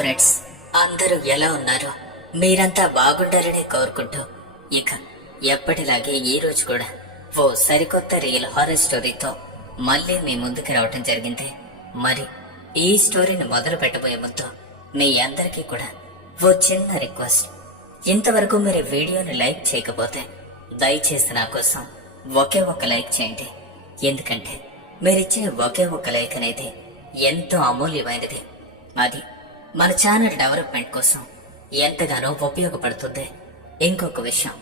Friends, అందరూ ఎలా ఉన్నారో మీరంతా బాగుండాలని కోరుకుంటూ ఇక ఎప్పటిలాగే ఈ రోజు కూడా ఓ సరికొత్త రియల్ హారర్ స్టోరీతో మళ్ళీ మీ ముందుకు రావటం జరిగింది. మరి ఈ స్టోరీని మొదలు పెట్టబోయే ముందు మీ అందరికీ కూడా ఓ చిన్న రిక్వెస్ట్. ఇంతవరకు మీరు వీడియోని లైక్ చేయకపోతే దయచేసి నా కోసం ఒకే ఒక లైక్ చేయండి. ఎందుకంటే మీరిచ్చే ఒకే ఒక లైక్ అనేది ఎంతో అమూల్యమైనది. అది మన ఛానల్ డెవలప్మెంట్ కోసం ఎంతగానో ఉపయోగపడుతుంది. ఇంకొక విషయం,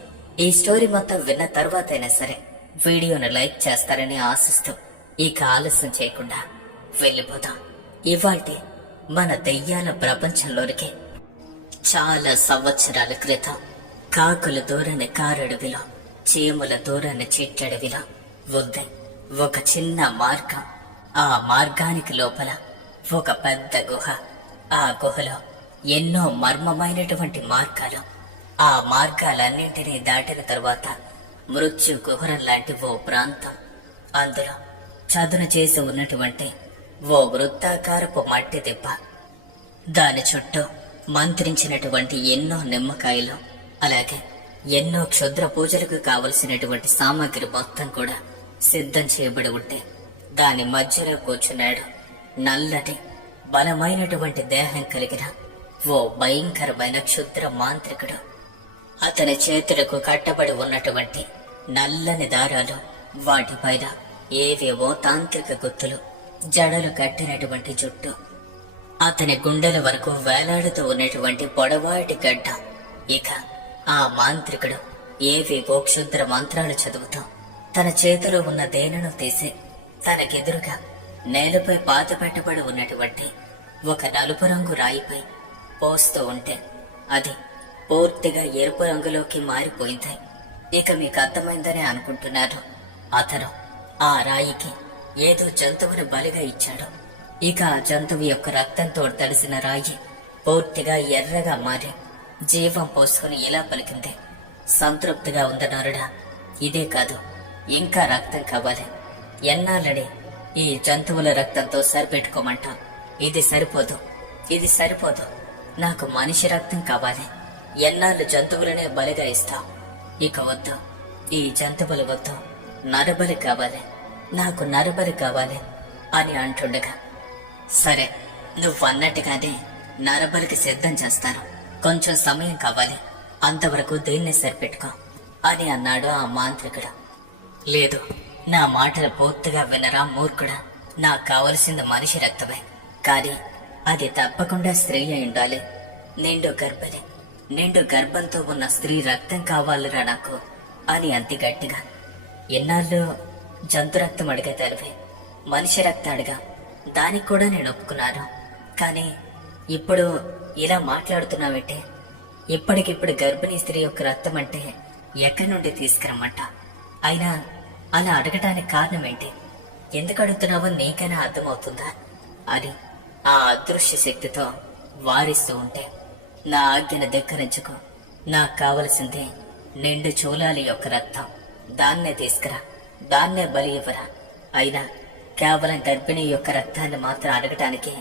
ఈ స్టోరీ మొత్తం విన్న తర్వాతైనా సరే వీడియోను లైక్ చేస్తారని ఆశిస్తూ ఇక ఆలస్యం చేయకుండా వెళ్ళిపోదాం ఇవాల్టి మన దెయ్యాల ప్రపంచంలోనికి. చాలా సంవత్సరాల క్రితం కాకుల దూరని కారడవిలో, చీముల దూరని చిట్టడవిలో ఉంది ఒక చిన్న మార్గం. ఆ మార్గానికి లోపల ఒక పెద్ద గుహ. ఆ గుహలో ఎన్నో మర్మమైనటువంటి మార్గాలు. ఆ మార్గాలన్నింటినీ దాటిన తరువాత మృత్యు గుహరం లాంటి ఓ ప్రాంతం. అందులో చదును చేసి ఉన్నటువంటి ఓ వృత్తాకారపు మట్టి దిబ్బ. దాని చుట్టూ మంత్రించినటువంటి ఎన్నో నిమ్మకాయలు, అలాగే ఎన్నో క్షుద్ర పూజలకు కావలసినటువంటి సామాగ్రి మొత్తం కూడా సిద్ధం చేయబడి ఉంటే దాని మధ్యలో కూర్చున్నాడు నల్లటి బలమైనటువంటి దేహం కలిగిన ఓ భయంకరమైన క్షుద్ర మాంత్రికుడు. అతని చేతులకు కట్టబడి ఉన్నటువంటి నల్లని దారాలు, వాటిపైన ఏవేవో తాంత్రిక గుర్తులు, జడలు కట్టినటువంటి జుట్టు, అతని గుండెల వరకు వేలాడుతూ ఉన్నటువంటి పొడవాటి గడ్డ. ఇక ఆ మాంత్రికుడు ఏవేవో క్షుద్ర మంత్రాలు చదువుతూ తన చేతిలో ఉన్న దేనను తీసి తనకెదురుగా నేలపై పాత పెట్టబడి ఉన్నటువంటి ఒక నలుపు రంగు రాయిపై పోస్తూ ఉంటే అది పూర్తిగా ఎరుపు రంగులోకి మారిపోయింది. ఇక మీకు అర్థమైందని అనుకుంటున్నారు. అతను ఆ రాయికి ఏదో జంతువును బలిగా ఇచ్చాడు. ఇక ఆ జంతువు యొక్క రక్తంతో తడిసిన రాయి పూర్తిగా ఎర్రగా మారి జీవం పోసుకుని ఇలా పలికింది, సంతృప్తిగా ఉందన్నారుడా, ఇదే కాదు ఇంకా రక్తం కావాలి. ఎన్నాళ్ళని ఈ జంతువుల రక్తంతో సరిపెట్టుకోమంటా? ఇది సరిపోదు, ఇది సరిపోదు. నాకు మనిషి రక్తం కావాలి. ఎన్నాళ్ళు జంతువులనే బలిగా ఇస్తాం? ఇక వద్దు, ఈ జంతువులు వద్దు, నరబలి కావాలి, నాకు నరబలి కావాలి అని అంటుండగా, సరే నువ్వన్నట్టుగానే నరబలికి సిద్ధం చేస్తాను, కొంచెం సమయం కావాలి, అంతవరకు దీన్ని సరిపెట్టుకో అని అన్నాడు ఆ మాంత్రికుడు. లేదు, నా మాటలు పూర్తిగా వినరా మూర్ఖుడా, నాకు కావలసింది మనిషి రక్తమే, కానీ అది తప్పకుండా స్త్రీ అయి ఉండాలి. నిండు గర్భంతో ఉన్న స్త్రీ రక్తం కావాలిరా నాకు అని అంతి గట్టిగా. ఎన్నాళ్ళు జంతు రక్తం అడిగా తెలివే, మనిషి రక్తం అడిగా, దానికి కూడా నేను ఒప్పుకున్నాను. కానీ ఇప్పుడు ఇలా మాట్లాడుతున్నావేంటే? ఇప్పటికిప్పుడు గర్భిణీ స్త్రీ యొక్క రక్తం అంటే ఎక్కడి నుండి తీసుకురమ్మంట? అయినా అలా అడగటానికి కారణం ఏంటి? ఎందుకు అడుగుతున్నావో నీకైనా అర్థమవుతుందా అని ఆ అదృశ్య శక్తితో వారిస్తూ ఉంటే, నా ఆజ్ఞను ధిక్కరించుకో, నాకు కావలసింది నిండు చూలాలి యొక్క రక్తం, దాన్నే తీసుకురా, దాన్నే బలి ఇవ్వరా. అయినా కేవలం గర్భిణి యొక్క రక్తాన్ని మాత్రం అడగటానికి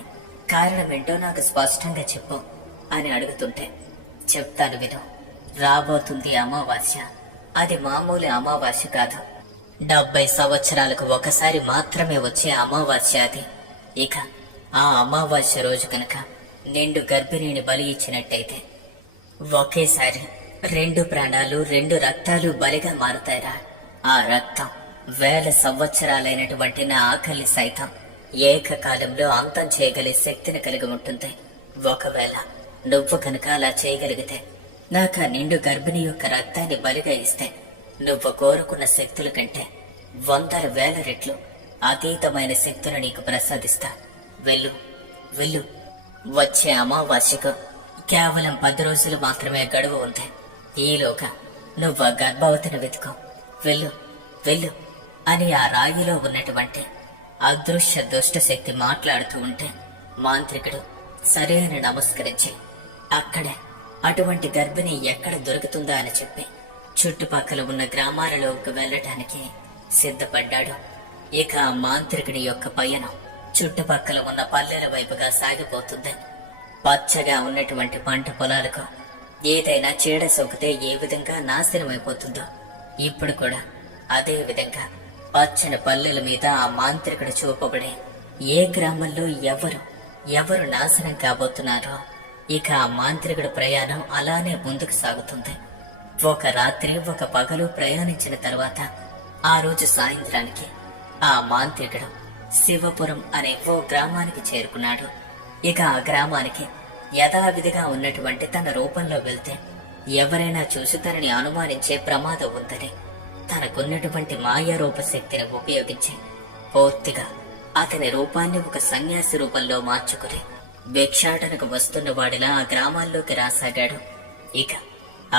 కారణమేంటో నాకు స్పష్టంగా చెప్పు అని అడుగుతుంటే, చెప్తాను విను. రాబోతుంది అమావాస్య. అది మామూలు అమావాస్య కాదు, 70 సంవత్సరాలకు ఒకసారి మాత్రమే వచ్చే అమావాస్య అది. ఇక ఆ అమావాస్య రోజు కనుక నిండు గర్భిణిని బలి ఇచ్చినట్టయితే ఒకేసారి 2 ప్రాణాలు, 2 రక్తాలు బలిగా మారుతాయిరా. ఆ రక్తం వేల సంవత్సరాలైనటువంటి నా ఆకలి సైతం ఏకకాలంలో అంతం చేయగలిగే శక్తిని కలిగి ఉంటుంది. ఒకవేళ నువ్వు కనుక అలా చేయగలిగితే, నాకు ఆ నిండు గర్భిణి యొక్క రక్తాన్ని బలిగా ఇస్తే, నువ్వు కోరుకున్న శక్తుల కంటే 100,000 రెట్లు అతీతమైన శక్తులు నీకు ప్రసాదిస్తా. వెళ్ళు వెళ్ళు. వచ్చే అమావాస్యకు కేవలం 10 రోజులు మాత్రమే గడువు ఉంది. ఈలోగా నువ్వు ఆ గర్భవతిని వెతుకో. వెళ్ళు వెళ్ళు అని ఆ రాయిలో ఉన్నటువంటి అదృశ్య దుష్ట శక్తి మాట్లాడుతూ ఉంటే, మాంత్రికుడు సరే అని నమస్కరించి అక్కడే అటువంటి గర్భిణి ఎక్కడ దొరుకుతుందా అని చెప్పి చుట్టుపక్కల ఉన్న గ్రామాలలోకి వెళ్లటానికి సిద్ధపడ్డాడు. ఇక ఆ మాంత్రికుడి యొక్క పయనం చుట్టుపక్కల ఉన్న పల్లెల వైపుగా సాగిపోతుంది. పచ్చగా ఉన్నటువంటి పంట పొలాలకు ఏదైనా చీడ సోకితే ఏ విధంగా నాశనమైపోతుందో ఇప్పుడు కూడా అదే విధంగా పచ్చని పల్లెల మీద ఆ మాంత్రికుడు చూపబడే ఏ గ్రామంలో ఎవరు నాశనం కాబోతున్నారో ఇక ఆ మాంత్రికుడు ప్రయాణం అలానే ముందుకు సాగుతుంది. ఒక రాత్రి ఒక పగలు ప్రయాణించిన తర్వాత ఆ రోజు సాయంత్రానికి ఆ మాంత్రికుడు శివపురం అనే ఓ గ్రామానికి చేరుకున్నాడు. ఇక ఆ గ్రామానికి యథావిధిగా ఉన్నటువంటి తన రూపంలో వెళ్తే ఎవరైనా చూసి తనని అనుమానించే ప్రమాదం ఉందని తనకున్నటువంటి మాయా రూప శక్తిని ఉపయోగించి పూర్తిగా అతని రూపాన్ని ఒక సన్యాసి రూపంలో మార్చుకుని భిక్షాటనకు వస్తున్న వాడిలా ఆ గ్రామాల్లోకి రాసాగాడు. ఇక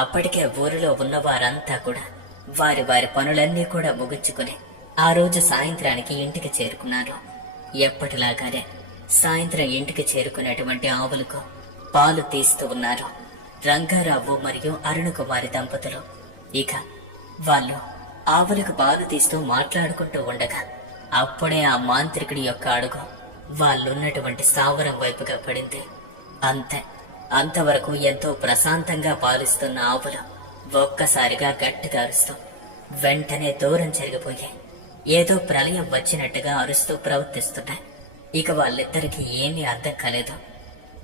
అప్పటికే ఊరిలో ఉన్న వారంతా కూడా వారి వారి పనులన్నీ కూడా ముగించుకుని ఆ రోజు సాయంత్రానికి ఇంటికి చేరుకున్నారు. ఎప్పటిలాగానే సాయంత్రం ఇంటికి చేరుకున్నటువంటి ఆవులకు పాలు తీస్తూ ఉన్నారు రంగారావు మరియు అరుణకుమారి దంపతులు. ఇక వాళ్ళు ఆవులకు పాలు తీస్తూ మాట్లాడుకుంటూ ఉండగా అప్పుడే ఆ మాంత్రికుడి యొక్క అడుగు వాళ్ళున్నటువంటి స్థావరం వైపుగా పడింది. అంతవరకు ఎంతో ప్రశాంతంగా పాలిస్తున్న ఆవులు ఒక్కసారిగా గట్టిగా అరుస్తూ వెంటనే దూరం జరిగిపోయి ఏదో ప్రళయం వచ్చినట్టుగా అరుస్తూ ప్రవర్తిస్తున్నాయి. ఇక వాళ్ళిద్దరికీ ఏమీ అర్థం కాలేదు.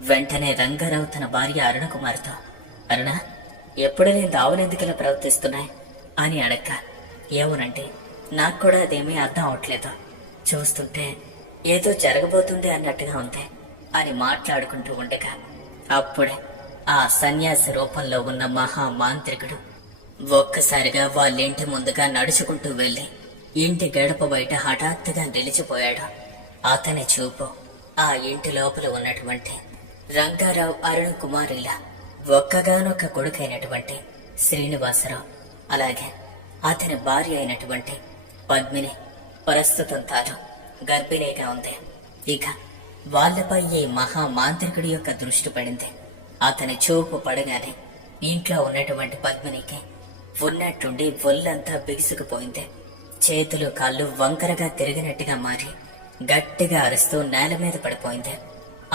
వెంటనే రంగారావు తన భార్య అరుణకుమార్తో, అరుణ, ఎప్పుడు నేను ఆవులెందుకలా ప్రవర్తిస్తున్నాయి అని అడక్క, ఏమోనంటే నాకు కూడా అదేమీ అర్థం అవట్లేదు, చూస్తుంటే ఏదో జరగబోతుంది అన్నట్టుగా ఉంది అని మాట్లాడుకుంటూ ఉండగా అప్పుడే ఆ సన్యాసి రూపంలో ఉన్న మహా మాంత్రికుడు ఒక్కసారిగా వాళ్ళింటి ముందుగా నడుచుకుంటూ వెళ్లి ఇంటి గడప బయట హఠాత్తుగా నిలిచిపోయాడు. అతని చూపు ఆ ఇంటి లోపల ఉన్నటువంటి రంగారావు అరుణ్ కుమారుల ఒక్కగానొక్క కొడుకైనటువంటి శ్రీనివాసరావు, అలాగే అతని భార్య అయినటువంటి పద్మిని ప్రస్తుతం తాను గర్భిణీగా ఉంది. ఇక వాళ్లపై ఈ మహా మాంత్రికుడి యొక్క దృష్టి పడింది. అతని చూపు పడగానే ఇంట్లో ఉన్నటువంటి పద్మినికి ఉన్నట్టుండి ఒళ్ళంతా బిగుసుకుపోయింది. చేతులు కాళ్ళు వంకరగా తిరిగినట్టుగా మారి గట్టిగా అరుస్తూ నేల మీద పడిపోయింది.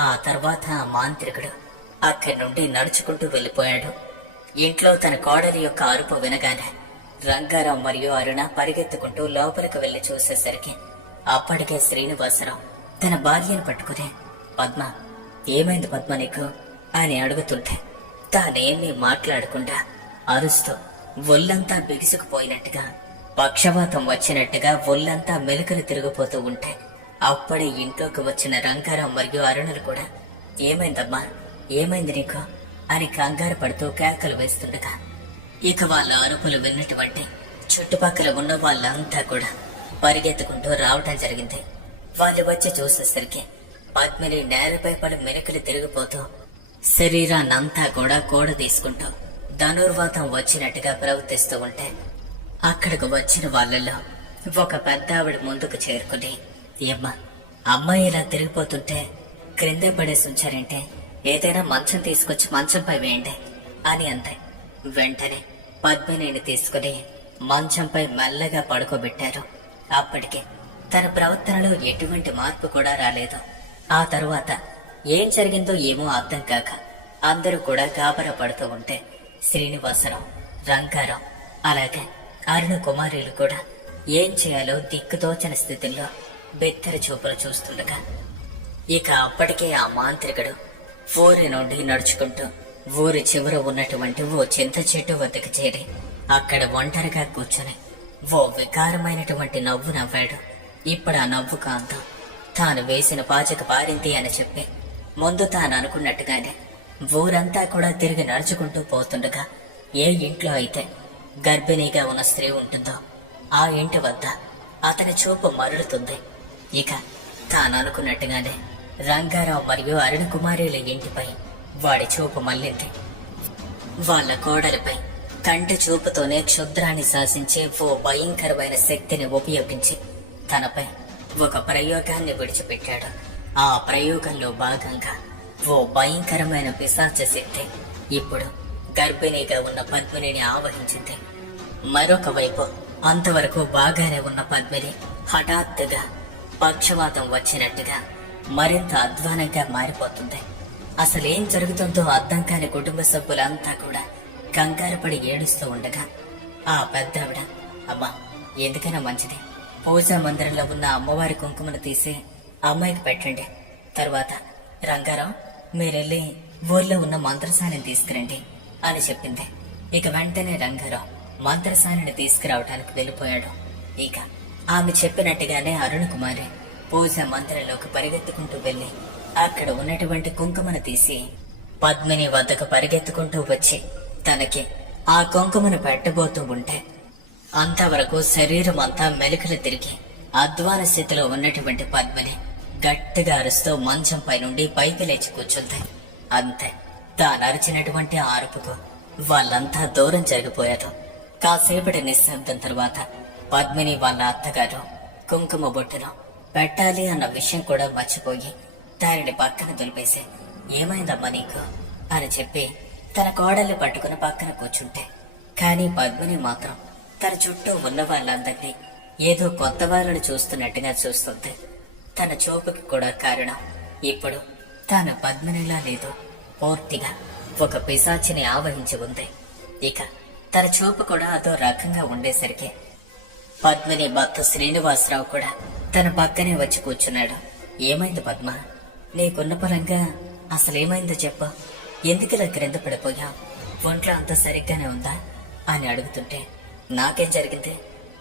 ఆ తర్వాత ఆ మాంత్రికుడు అక్కడి నుండి నడుచుకుంటూ వెళ్లిపోయాడు. ఇంట్లో తన కోడలి యొక్క అరుపు వినగానే రంగారావు మరియు అరుణ పరిగెత్తుకుంటూ లోపలికి వెళ్లి చూసేసరికి అప్పటికే శ్రీనివాసరావు తన భార్యను పట్టుకుని, పద్మ, ఏమైంది పద్మ నీకు అని అడుగుతుంటే తానేమీ మాట్లాడకుండా అరుస్తూ ఒళ్ళంతా బిగుసుకుపోయినట్టుగా పక్షవాతం వచ్చినట్టుగా ఒళ్ళంతా మెలికలు తిరిగిపోతూ ఉంటే అప్పుడే ఇంట్లోకి వచ్చిన రంగారావు మరియు అరుణులు కూడా, ఏమైందమ్మా, ఏమైంది నీకు అని కంగారు పడుతూ కేకలు వేస్తుండగా ఇక వాళ్ళ అరుపులు విన్నటువంటి చుట్టుపక్కల ఉన్న వాళ్ళంతా కూడా పరిగెత్తుకుంటూ రావటం జరిగింది. వాళ్ళు వచ్చి చూసేసరికి పద్మిని నేలపై పడి మెలికలు తిరిగిపోతూ శరీరాన్నంతా కూడా కూడ తీసుకుంటూ ధనుర్వాతం వచ్చినట్టుగా ప్రవర్తిస్తూ ఉంటే అక్కడికి వచ్చిన వాళ్ళలో ఒక పెద్ద ఆవిడ ముందుకు చేరుకుని, ఏమ్మా, అమ్మాయి ఇలా తిరిగిపోతుంటే క్రింద పడేసి ఉంచారంటే ఏదైనా మంచం తీసుకొచ్చి మంచంపై వేయండి అని అంది. వెంటనే పద్మినిని తీసుకుని మంచంపై మెల్లగా పడుకోబెట్టారు. అప్పటికే తన ప్రవర్తనలో ఎటువంటి మార్పు కూడా రాలేదు. ఆ తరువాత ఏం జరిగిందో ఏమో అర్థం కాక అందరూ కూడా గాబరా పడుతూ ఉంటే శ్రీనివాసరావు, రంగారావు, అలాగే అరుణ కుమారులు కూడా ఏం చేయాలో దిక్కుతోచని స్థితిలో బెత్తర చూపులు చూస్తుండగా ఇక అప్పటికే ఆ మాంత్రికుడు ఊరి నుండి నడుచుకుంటూ ఊరి చివర ఉన్నటువంటి ఓ చింత చెట్టు వద్దకు చేరి అక్కడ ఒంటరిగా కూర్చుని ఓ వికారమైనటువంటి నవ్వు నవ్వాడు. ఇప్పుడు ఆ నవ్వు కాంతం తాను వేసిన పాచక పారింది అని చెప్పి ముందు తాను అనుకున్నట్టుగానే ఊరంతా కూడా తిరిగి నడుచుకుంటూ పోతుండగా ఏ ఇంట్లో అయితే గర్భిణీగా ఉన్న స్త్రీ ఉంటుందో ఆ ఇంటి వద్ద అతని చూపు మరలుతుంది. ఇక తాను అనుకున్నట్టుగానే రంగారావు మరియు అరుణ కుమారుల ఇంటిపై వాడి చూపు మళ్ళింది. వాళ్ళ కోడలిపై కంటి చూపుతోనే క్షుద్రాన్ని శాసించే ఓ భయంకరమైన శక్తిని ఉపయోగించి తనపై ఒక ప్రయోగాన్ని విడిచిపెట్టాడు. ఆ ప్రయోగంలో భాగంగా ఓ భయంకరమైన పిశాచ శక్తి ఇప్పుడు గర్భిణీగా ఉన్న పద్మినిని ఆవహించింది. మరొక వైపు అంతవరకు బాగానే ఉన్న పద్మిని హఠాత్తుగా పక్షవాతం వచ్చినట్టుగా మరింత అధ్వానంగా మారిపోతుంది. అసలేం జరుగుతుందో అర్థం కాని కుటుంబ సభ్యులంతా కూడా కంగారు పడి ఏడుస్తూ ఉండగా ఆ పెద్దావిడ, అమ్మా ఎందుకైనా మంచిది పూజా మందిరంలో ఉన్న అమ్మవారి కుంకుమను తీసి అమ్మాయికి పెట్టండి. తర్వాత రంగారావు మీరెళ్ళి ఊర్లో ఉన్న మంత్రసానిని తీసుకురండి అని చెప్పింది. ఇక వెంటనే రంగారావు మంత్రసానిని తీసుకురావటానికి వెళ్ళిపోయాడు. ఇక ఆమె చెప్పినట్టుగానే అరుణకుమారి పూజా మందిరంలోకి పరిగెత్తుకుంటూ వెళ్లి అక్కడ ఉన్నటువంటి కుంకుమను తీసి పద్మిని వద్దకు పరిగెత్తుకుంటూ వచ్చి తనకి ఆ కుంకుమను పెట్టబోతూ ఉంటే అంతవరకు శరీరం అంతా మెలికలు తిరిగి అధ్వాన స్థితిలో ఉన్నటువంటి పద్మిని గట్టిగా అరుస్తూ మంచంపై నుండి పైకి లేచి కూర్చుంది. అంతే, తాను అరిచినటువంటి ఆరుపుకు వాళ్ళంతా దూరం జరిగిపోయారు. కాసేపటి నిశ్శబ్దం తరువాత పద్మిని వాళ్ళ అత్తగారు కుంకుమ బొట్టును పెట్టాలి అన్న విషయం కూడా మర్చిపోయి దానిని పక్కన దులిపేసి ఏమైందమ్మా నీకు అని చెప్పి తన కోడల్ని పట్టుకుని పక్కన కూర్చుంటే, కానీ పద్మిని మాత్రం తన చుట్టూ ఉన్న వాళ్ళందరినీ ఏదో కొత్త వాళ్ళని చూస్తున్నట్టుగా చూస్తుంది. తన చూపుకి కూడా కారణం ఇప్పుడు తాను పద్మినిలా లేదు, పూర్తిగా ఒక పిశాచిని ఆవహించి ఉంది. ఇక తన చూపు కూడా అదో రకంగా ఉండేసరికి పద్మిని భర్త శ్రీనివాసరావు కూడా తన పక్కనే వచ్చి కూర్చున్నాడు. ఏమైంది పద్మ, నీకున్న పరంగా అసలేమైందో చెప్పు, ఎందుకిలా క్రింద పడిపోయా, ఒంట్లో అంత సరిగ్గానే ఉందా అని అడుగుతుంటే, నాకేం జరిగింది,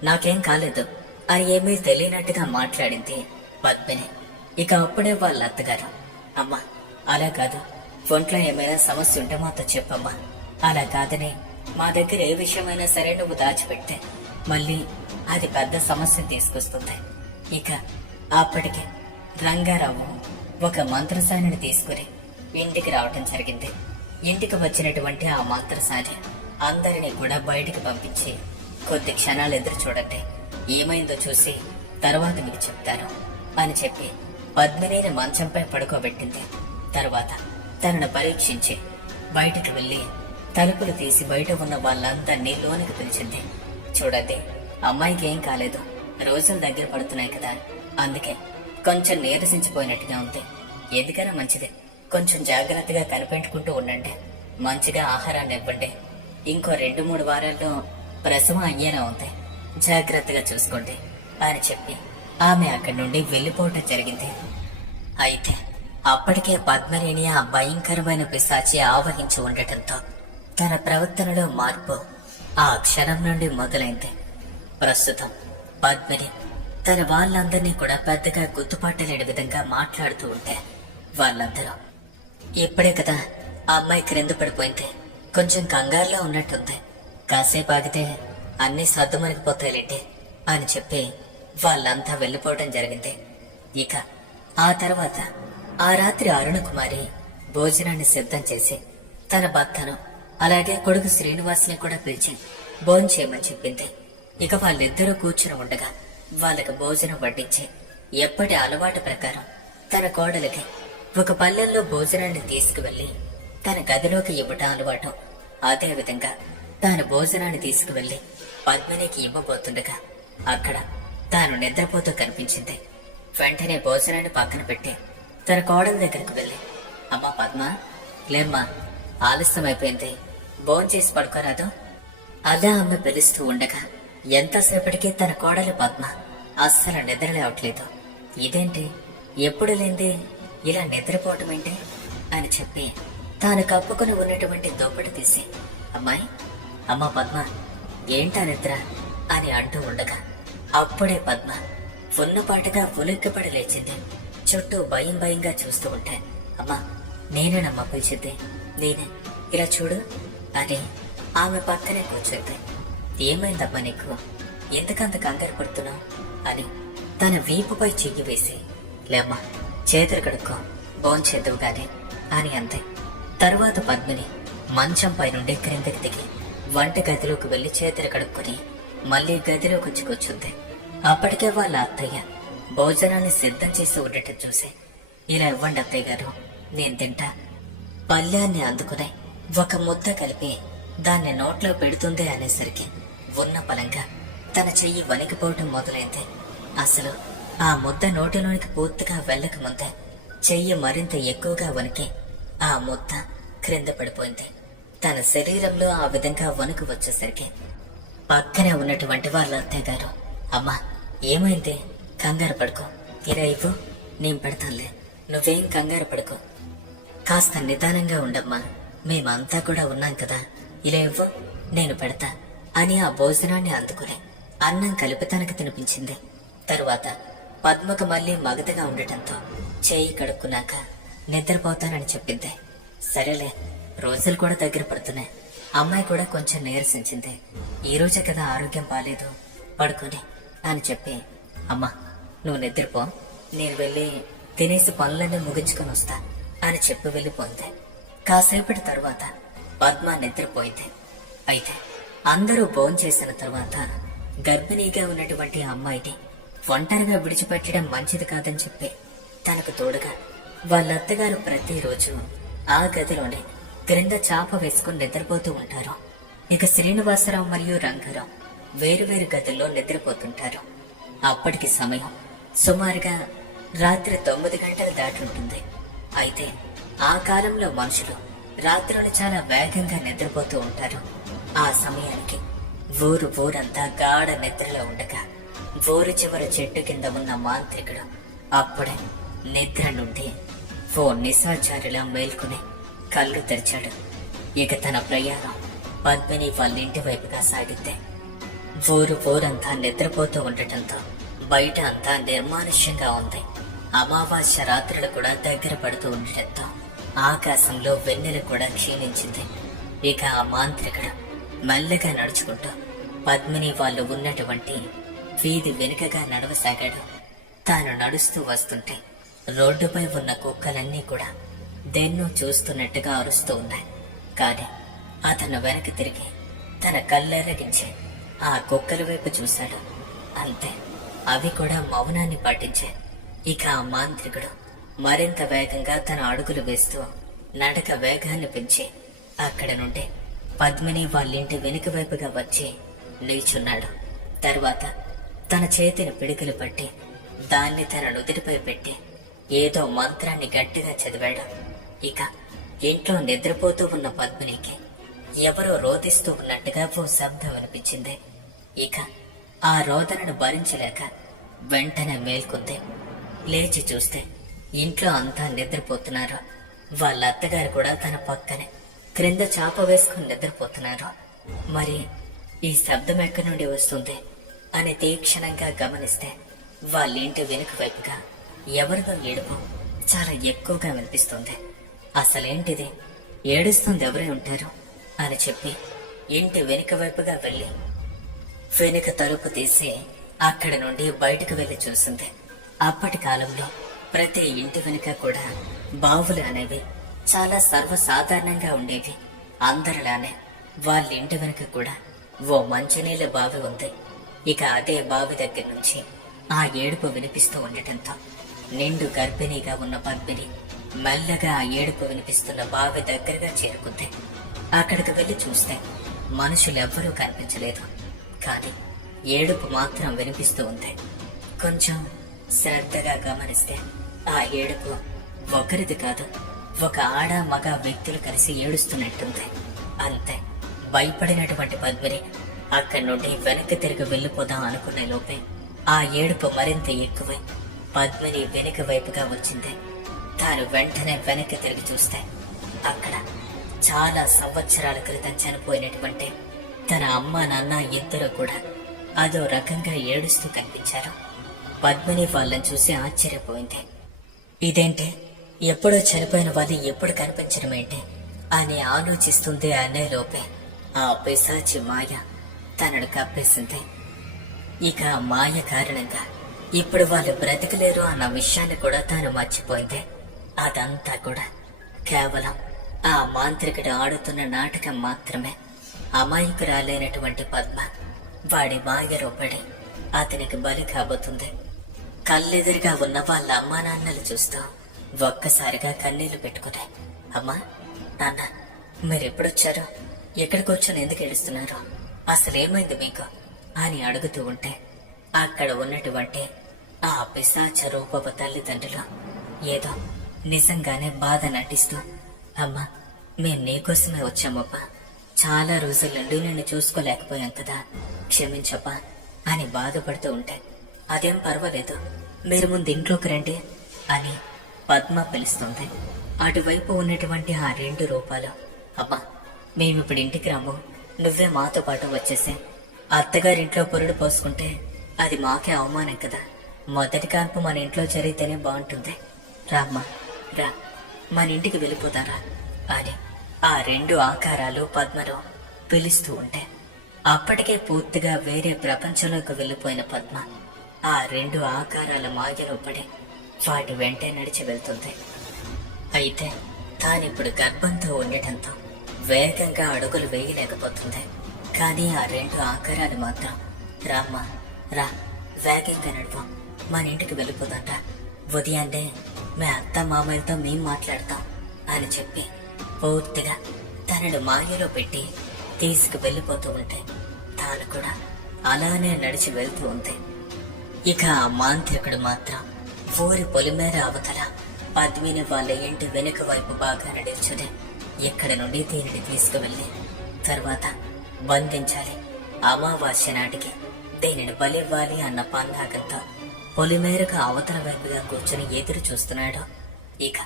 నాకేం కాలేదు అని ఏమీ తెలియనట్టుగా మాట్లాడింది పద్మిని. ఇక అప్పుడే వాళ్ళ అత్తగారు, అమ్మా అలా కాదు, ఒంట్లో ఏమైనా సమస్య ఉంటే మాతో చెప్పమ్మా, అలా కాదని మా దగ్గర ఏ విషయమైనా సరే నువ్వు దాచిపెడితే మళ్ళీ అది పెద్ద సమస్యను తీసుకొస్తుంది. ఇక అప్పటికి రంగారావు ఒక మంత్రసానిని తీసుకుని ఇంటికి రావటం జరిగింది. ఇంటికి వచ్చినటువంటి ఆ మంత్రసాని అందరినీ కూడా బయటికి పంపించి కొద్ది క్షణాలు ఎదురు చూడండి, ఏమైందో చూసి తర్వాత మీకు చెప్తాను అని చెప్పి పద్మినిని మంచంపై పడుకోబెట్టింది. తర్వాత తనను పరీక్షించి బయటికి వెళ్లి తలుపులు తీసి బయట ఉన్న వాళ్ళందరినీ లోనికి పిలిచింది. చూడండి, అమ్మాయికి ఏం కాలేదు, రోజులు దగ్గర పడుతున్నాయి కదా, అందుకే కొంచెం నీరసించిపోయినట్టుగా ఉంది. ఎందుకైనా మంచిది, కొంచెం జాగ్రత్తగా కనిపెట్టుకుంటూ ఉండండి, మంచిగా ఆహారాన్ని ఇవ్వండి. ఇంకో 2-3 వారాల్లో ప్రసవం అయ్యేలా ఉంది, జాగ్రత్తగా చూసుకోండి అని చెప్పి ఆమె అక్కడి నుండి వెళ్లిపోవటం జరిగింది. అయితే అప్పటికే పద్మనిని ఆ భయంకరమైన పిశాచి ఆవహించి ఉండటంతో తన ప్రవర్తనలో మార్పు ఆ క్షణం నుండి మొదలైంది. ప్రస్తుతం పద్మిని తన వాళ్ళందరినీ కూడా పెద్దగా గుర్తుపట్టలేని విధంగా మాట్లాడుతూ ఉంటే వాళ్ళందరూ, ఇప్పుడే కదా ఆ అమ్మాయి క్రింద పడిపోయింది, కొంచెం కంగారులో ఉన్నట్టుంది, కాసేపు ఆగితే అన్నీ సర్దుమణిగిపోతాయిలేంటి అని చెప్పి వాళ్ళంతా వెళ్ళిపోవడం జరిగింది. ఇక ఆ తర్వాత ఆ రాత్రి అరుణకుమారి భోజనాన్ని సిద్ధం చేసి తన భర్తను అలాగే కొడుకు శ్రీనివాస్ని కూడా పిలిచి భోంచేయమని చెప్పింది. ఇక వాళ్ళిద్దరూ కూర్చుని ఉండగా వాళ్ళకి భోజనం వడ్డించి ఎప్పటి అలవాటు ప్రకారం తన కోడలికి ఒక పల్లెల్లో భోజనాన్ని తీసుకువెళ్లి తన గదిలోకి ఇవ్వటం అలవాటు. అదే విధంగా తాను భోజనాన్ని తీసుకువెళ్లి పద్మినికి ఇవ్వబోతుండగా అక్కడ తాను నిద్రపోతూ కనిపించింది. వెంటనే భోజనాన్ని పక్కన పెట్టి తన కోడల దగ్గరకు వెళ్ళి, అమ్మా పద్మ, లేమ్మా, ఆలస్యం అయిపోయింది, భోంచేసి పడుకోరాదు. అలా ఆమె పిలుస్తూ ఉండగా ఎంతసేపటికి తన కోడలి పద్మ అస్సలు నిద్రలేవట్లేదు. ఇదేంటి, ఎప్పుడు లేంది ఇలా నిద్రపోవటం ఏంటి అని చెప్పి తాను కప్పుకుని ఉన్నటువంటి దుప్పటి తీసి, అమ్మాయి, అమ్మా పద్మ, ఏంటా నిద్ర అని అంటూ ఉండగా అప్పుడే పద్మ ఉన్నపాటుగా ఉలిక్కిపడి లేచింది. చుట్టూ భయం భయంగా చూస్తూ ఉంటే, అమ్మా నేనేనమ్మా పిలిచింది, నేనే, ఇలా చూడు అని ఆమె పక్కనే కూర్చుంది. ఏమైందమ్మా నీకు, ఎందుకంత కంగారు పడుతున్నావు అని తన వీపుపై చెయ్యి వేసి, లేమ్మా చేతులు కడుక్కో, భోంచేద్దువు గాని అని అంది. తరువాత పద్మిని మంచంపై నుండి క్రిందకి దిగి వంట గదిలోకి వెళ్లి చేతులు కడుక్కొని మళ్లీ గదిలోకి వచ్చి కూర్చుంది. అప్పటికే వాళ్ళ అత్తయ్య భోజనాన్ని సిద్ధం చేసి ఉండటం చూసి, ఇలా ఇవ్వండి అత్తయ్య గారు, నేను తింటా. పళ్ళ్యాన్ని అందుకుని ఒక ముద్ద కలిపి దాన్ని నోట్లో పెడుతుంది అనేసరికి ఉన్న పలంగా తన చెయ్యి వణికిపోవటం మొదలైంది. అసలు ఆ ముద్ద నోటిలోనికి పూర్తిగా వెళ్ళక ముందే చెయ్యి మరింత ఎక్కువగా వణికి ఆ ముద్ద క్రింద పడిపోయింది. తన శరీరంలో ఆ విధంగా వణుకు వచ్చేసరికి పక్కనే ఉన్నటువంటి వాళ్ళ అత్తయ్య గారు, అమ్మా ఏమైంది, కంగారు పడుకో, ఇలా ఇవ్వు, నేను పెడతానులే, నువ్వేం కంగారు పడుకో, కాస్త నిదానంగా ఉండమ్మా, మేమంతా కూడా ఉన్నాం కదా, ఇలా ఇవ్వు, నేను పెడతా అని ఆ భోజనాన్ని అందుకుని అన్నం కలిపి తనకు తినిపించింది. తరువాత పద్మకు మళ్ళీ మగతగా ఉండటంతో చేయి కడుక్కున్నాక నిద్రపోతానని చెప్పింది. సరేలే, రోజులు కూడా దగ్గర పడుతున్నాయి, అమ్మాయి కూడా కొంచెం నీరసించింది, ఈ రోజే కదా ఆరోగ్యం బాలేదు, పడుకొని అని చెప్పి, అమ్మా నువ్వు నిద్రపో, నేను వెళ్ళి తినేసి పనులన్నీ ముగించుకొని వస్తా అని చెప్పి వెళ్ళిపోయింది. కాసేపటి తరువాత పద్మ నిద్రపోయింది. అయితే అందరూ భోంచేసిన తర్వాత గర్భిణీగా ఉన్నటువంటి అమ్మాయిని ఒంటరిగా విడిచిపెట్టడం మంచిది కాదని చెప్పి తనకు తోడుగా వాళ్ళ అత్తగారు ప్రతిరోజు ఆ గదిలోనే క్రింద చాప వేసుకుని నిద్రపోతూ ఉంటారు. ఇక శ్రీనివాసరావు మరియు రంగారావు వేరువేరు గదుల్లో నిద్రపోతుంటారు. అప్పటికి సమయం సుమారుగా రాత్రి 9 గంటలు దాటుంటుంది. అయితే ఆ కాలంలో మనుషులు రాత్రులు చాలా వేగంగా నిద్రపోతూ ఉంటారు. ఆ సమయానికి ఊరంతా గాఢ నిద్రలో ఉండగా ఊరు చివర చెట్టు కింద ఉన్న మాంత్రికుడు అప్పుడే నిద్ర నుండి ఓ నిశాచారిలా మేల్కొని కళ్ళు తెరిచాడు. ఇక తన ప్రయాణం పద్మిని వాళ్ళ ఇంటి వైపుగా సాగితే ఊరంతా నిద్రపోతూ ఉండటంతో బయట అంతా నిర్మానుష్యంగా ఉంది. అమావాస్య రాత్రులు కూడా దగ్గర పడుతూ ఉండటంతో ఆకాశంలో వెన్నెల కూడా క్షీణించింది. ఇక ఆ మాంత్రికుడు మెల్లగా నడుచుకుంటూ పద్మిని వాళ్ళు ఉన్నటువంటి వీధి వెనుకగా నడవసాగాడు. తాను నడుస్తూ వస్తుంటే రోడ్డుపై ఉన్న కుక్కలన్నీ కూడా దేన్నో చూస్తున్నట్టుగా అరుస్తూ ఉన్నాయి. కాని అతను వెనక్కి తిరిగి తన కళ్ళెర్రగించి ఆ కుక్కల వైపు చూశాడు. అంతే, అవి కూడా మౌనాన్ని పాటించే. ఇక ఆ మాంత్రికుడు మరింత వేగంగా తన అడుగులు వేస్తూ నడక వేగాన్ని పెంచి అక్కడ నుండి పద్మిని వాళ్ళింటి వెనుక వైపుగా వచ్చి నిల్చున్నాడు. తరువాత తన చేతిని పిడికిలు పట్టి దాన్ని తన నుదిటిపై పెట్టి ఏదో మంత్రాన్ని గట్టిగా చదివాడు. ఇక ఇంట్లో నిద్రపోతూ ఉన్న పద్మినికి ఎవరో రోదిస్తూ ఉన్నట్టుగా ఓ శబ్దం వినిపించింది. ఇక ఆ రోదనను భరించలేక వెంటనే మేల్కొంది. లేచి చూస్తే ఇంట్లో అంతా నిద్రపోతున్నారు. వాళ్ళ అత్తగారు కూడా తన పక్కనే క్రింద చాప వేసుకుని నిద్రపోతున్నారు. మరి ఈ శబ్దం ఎక్కడి నుండి వస్తుంది అని తీక్షణంగా గమనిస్తే వాళ్ళ ఇంటి వెనుక వైపుగా ఎవరిదో ఏడుపు చాలా ఎక్కువగా వినిపిస్తుంది. అసలేంటిది, ఏడుస్తుంది ఎవరై ఉంటారు అని చెప్పి ఇంటి వెనుక వైపుగా వెళ్ళి వెనుక తలుపు తీసి అక్కడి నుండి బయటకు వెళ్లి చూసింది. అప్పటి కాలంలో ప్రతి ఇంటి వెనుక కూడా బావులు అనేవి చాలా సర్వసాధారణంగా ఉండేవి. అందరిలానే వాళ్ళ ఇంటి వెనుక కూడా ఓ మంచినీళ్ళ బావి ఉంది. ఇక అదే బావి దగ్గర నుంచి ఆ ఏడుపు వినిపిస్తూ ఉండటంతో నిండు గర్భిణీగా ఉన్న పద్మిని మెల్లగా ఆ ఏడుపు వినిపిస్తున్న బావి దగ్గరగా చేరుకుంది. అక్కడికి వెళ్లి చూస్తే మనుషులెవ్వరూ కనిపించలేదు. కానీ ఏడుపు మాత్రం వినిపిస్తూ ఉంది. కొంచెం శ్రద్ధగా గమనిస్తే ఆ ఏడుపు ఒకరిది కాదు, ఒక ఆడ మగ వ్యక్తులు కలిసి ఏడుస్తున్నట్టుంది. అంతే, భయపడినటువంటి పద్మిని అక్కడి నుండి వెనక్కి తిరిగి వెళ్లిపోదాం అనుకునే లోపే ఆ ఏడుపు మరింత ఎక్కువై పద్మిని వెనుక వైపుగా వచ్చింది. తాను వెంటనే వెనక్కి తిరిగి చూస్తే అక్కడ చాలా సంవత్సరాల క్రితం చనిపోయినటువంటి తన అమ్మ నాన్న ఇద్దరు కూడా అదో రకంగా ఏడుస్తూ కనిపించారు. పద్మిని వాళ్ళని చూసి ఆశ్చర్యపోయింది. ఇదేంటి, ఎప్పుడో చనిపోయిన వాళ్ళు ఎప్పుడు కనిపించడం ఏంటి అని ఆలోచిస్తుంది. అనే లోపే ఆ పిశాచి మాయ తనను కప్పేసింది. ఇక ఆ మాయ కారణంగా ఇప్పుడు వాళ్ళు బ్రతికలేరు అన్న విషయాన్ని కూడా తాను మర్చిపోయింది. అదంతా కూడా కేవలం ఆ మాంత్రికుడు ఆడుతున్న నాటకం మాత్రమే. అమాయకురాలైనటువంటి పద్మ వాడి మాయలో పడి అతనికి బలి కాబోతుంది. కళ్ళెదురుగా ఉన్న వాళ్ళ అమ్మా నాన్నలు చూస్తూ ఒక్కసారిగా కన్నీళ్లు పెట్టుకుని, అమ్మా నాన్న మీరెప్పుడొచ్చారో, ఎక్కడికి కూర్చొని ఎందుకు ఏడుస్తున్నారు, అసలేమైంది మీకు అని అడుగుతూ ఉంటే అక్కడ ఉన్నటువంటి ఆ పిశాచ రూపపు తల్లిదండ్రులు ఏదో నిజంగానే బాధ నటిస్తూ అమ్మా, మేము నీకోసమే వచ్చామబ్బా. చాలా రోజుల నుండి నిన్ను చూసుకోలేకపోయాం కదా, క్షమించబ్బా అని బాధపడుతూ ఉంటే, అదేం పర్వాలేదు, మీరు ముందు ఇంట్లోకి రండి అని పద్మ పిలుస్తుంది. అటువైపు ఉన్నటువంటి ఆ 2 రూపాలు, అమ్మా మేమిప్పుడు ఇంటికి రాము, నువ్వే మాతో పాటు వచ్చేసే. అత్తగారింట్లో పురుడు పోసుకుంటే అది మాకే అవమానం కదా. మొదటి కాన్పు మన ఇంట్లో జరిగితేనే బాగుంటుంది. రామ్మా రా, మన ఇంటికి వెళ్ళిపోతారా అని ఆ 2 ఆకారాలు పద్మలో పిలుస్తూ ఉంటే, అప్పటికే పూర్తిగా వేరే ప్రపంచంలోకి వెళ్ళిపోయిన పద్మ ఆ 2 ఆకారాల మాయలో పడి వాటి వెంటే నడిచి వెళ్తుంది. అయితే తానిప్పుడు గర్భంతో ఉండటంతో వేగంగా అడుగులు వేయలేకపోతుంది. కానీ ఆ 2 ఆకారాలు మాత్రం, రామ్మా రా, వేగంగా నడుపు, మన ఇంటికి వెళ్ళిపోదంట. ఉదయాన్నే మీ అత్త మామయ్యతో మేం మాట్లాడతాం అని చెప్పి పూర్తిగా తనను మాయలో పెట్టి తీసుకు వెళ్ళిపోతూ ఉంటే, తాను కూడా అలానే నడిచి వెళ్తూ ఉంది. ఇక ఆ మాంత్రికుడు మాత్రం ఊరి పొలిమేర అవతల పద్మిని వాళ్ళ ఇంటి వెనుక వైపు బాగా నడిచుని ఇక్కడి నుండి దీనిని తీసుకువెళ్ళి తర్వాత బంధించాలి, అమావాస్య నాటికి దీనిని బలివ్వాలి అన్న పన్నాగంతో పొలిమేరకు అవతల వైపుగా కూర్చుని ఎదురు చూస్తున్నాడు. ఇక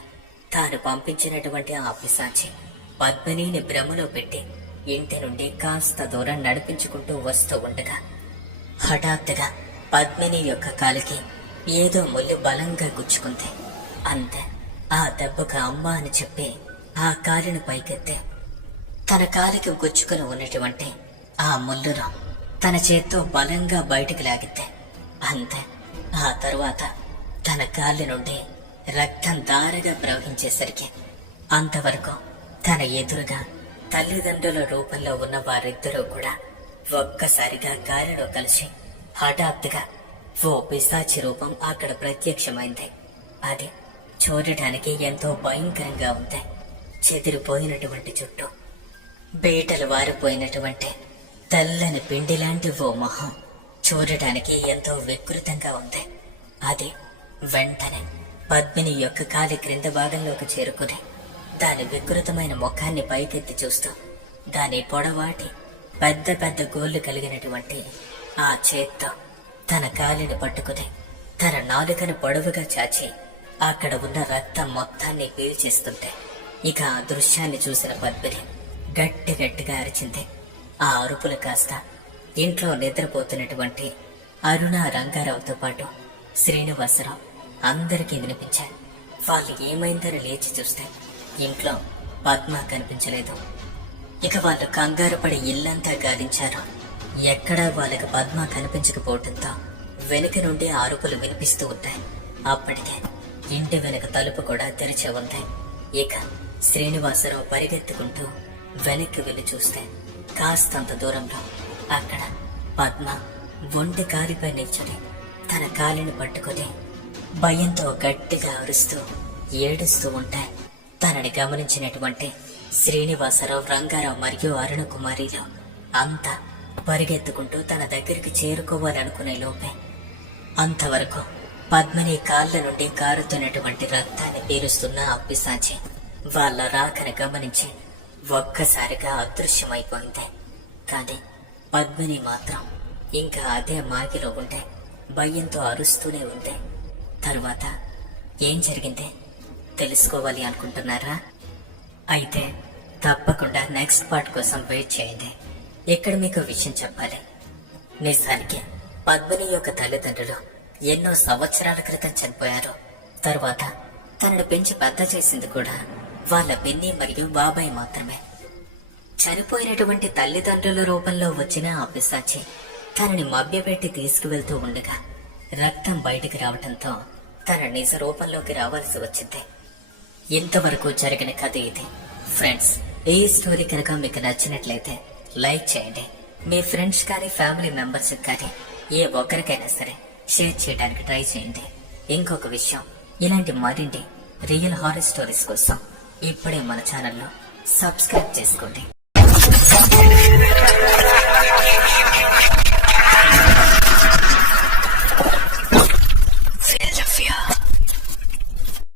తాను పంపించినటువంటి ఆ పిశాచి పద్మినిని భ్రమలో పెట్టి ఇంటి నుండి కాస్త దూరం నడిపించుకుంటూ వస్తూ ఉండగా హఠాత్తుగా పద్మిని యొక్క కాలికి ఏదో ముళ్ళు బలంగా గుచ్చుకుంది. అంతే, ఆ దెబ్బకు అమ్మ అని చెప్పి ఆ కాలిని పైకెత్తే తన కాలికి గుచ్చుకుని ఉన్నటువంటి ఆ ముళ్ళును తన చేత్తో బలంగా బయటికి లాగితే అంతే, ఆ తరువాత తన కాలి నుండి రక్తం దారగా ప్రవహించేసరికి అంతవరకు తన ఎదురుగా తల్లిదండ్రుల రూపంలో ఉన్న వారిద్దరూ కూడా ఒక్కసారిగా గాలిలో కలిసి హఠాత్తుగా ఓ పిశాచి రూపం అక్కడ ప్రత్యక్షమైంది. అది చూడటానికి ఎంతో భయంకరంగా ఉంది. చెదిరిపోయినటువంటి చుట్టూ బీటలు వారిపోయినటువంటి తెల్లని పిండి లాంటి ఓ మొహం చూడటానికి ఎంతో వికృతంగా ఉంది. అది వెంటనే పద్మిని యొక్క కాలి క్రింద భాగంలోకి చేరుకుని దాని వికృతమైన ముఖాన్ని పైకెత్తి చూస్తూ దాని పొడవాటి పెద్ద పెద్ద గోళ్లు కలిగినటువంటి ఆ చేత్తో తన కాలిని పట్టుకుని తన నాలుకను పొడవుగా చాచి అక్కడ ఉన్న రక్తం మొత్తాన్ని పీల్చేస్తుంటే ఇక ఆ దృశ్యాన్ని చూసిన పద్మిని గట్టి గట్టిగా అరిచింది. ఆ అరుపులు కాస్త ఇంట్లో నిద్రపోతున్నటువంటి అరుణ, రంగారావుతో పాటు శ్రీనివాసరావు అందరికీ వినిపించారు. వాళ్ళు ఏమైందని లేచి చూస్తే ఇంట్లో పద్మ కనిపించలేదు. ఇక వాళ్ళు కంగారు పడి ఇల్లంతా గాలించారు. ఎక్కడా వాళ్ళకి పద్మ కనిపించకపోవడంతో వెనుక నుండి అరుపులు వినిపిస్తూ ఉంటాయి. అప్పటికే ఇంటి వెనుక తలుపు కూడా తెరిచే ఉంది. ఇక శ్రీనివాసరావు పరిగెత్తుకుంటూ వెనక్కి వెళ్లి చూస్తే కాస్తంత దూరంలో అక్కడ పద్మ ఒంటి కాలిపై నిల్చుని తన కాలిని పట్టుకుని భయంతో గట్టిగా అరుస్తూ ఏడుస్తూ ఉంటాయి. తనని గమనించినటువంటి శ్రీనివాసరావు, రంగారావు మరియు అరుణ కుమారిలో అంతా పరిగెత్తుకుంటూ తన దగ్గరికి చేరుకోవాలనుకునే లోపే అంతవరకు పద్మిని కాళ్ళ నుండి కారుతున్నటువంటి రక్తాన్ని పీలుస్తున్న ఆ పిశాచి వాళ్ళ రాకను గమనించి ఒక్కసారిగా అదృశ్యమైపోయింది. కానీ పద్మిని మాత్రం ఇంకా అదే మాగిలో ఉంటే భయంతో అరుస్తూనే ఉంది. తరువాత ఏం జరిగింది తెలుసుకోవాలి అనుకుంటున్నారా? అయితే తప్పకుండా నెక్స్ట్ పార్ట్ కోసం వెయిట్ చేయండి. ఇక్కడ మీకు విషయం చెప్పాలి. నిజానికి పద్మిని యొక్క తల్లిదండ్రులు ఎన్నో సంవత్సరాల క్రితం చనిపోయారు. తరువాత తనను పెంచి పెద్ద చేసింది కూడా వాళ్ళ పిన్ని మరియు బాబాయ్ మాత్రమే. చనిపోయినటువంటి తల్లిదండ్రుల రూపంలో వచ్చిన ఆ పిశాచి తనని మభ్యపెట్టి తీసుకువెళ్తూ ఉండగా రక్తం బయటికి రావటంతో తన నిజ రూపంలోకి రావాల్సి వచ్చింది. ఇంతవరకు జరిగిన కథ ఇది. ఫ్రెండ్స్, ఈ స్టోరీ కనుక మీకు నచ్చినట్లయితే లైక్ చేయండి. మీ ఫ్రెండ్స్ కానీ ఫ్యామిలీ మెంబర్స్ కానీ ఏ ఒక్కరికైనా సరే షేర్ చేయడానికి ట్రై చేయండి. ఇంకొక విషయం, ఇలాంటి మరిన్ని రియల్ హారర్ స్టోరీస్ కోసం ఇప్పుడే మన ఛానల్లో సబ్స్క్రైబ్ చేసుకోండి.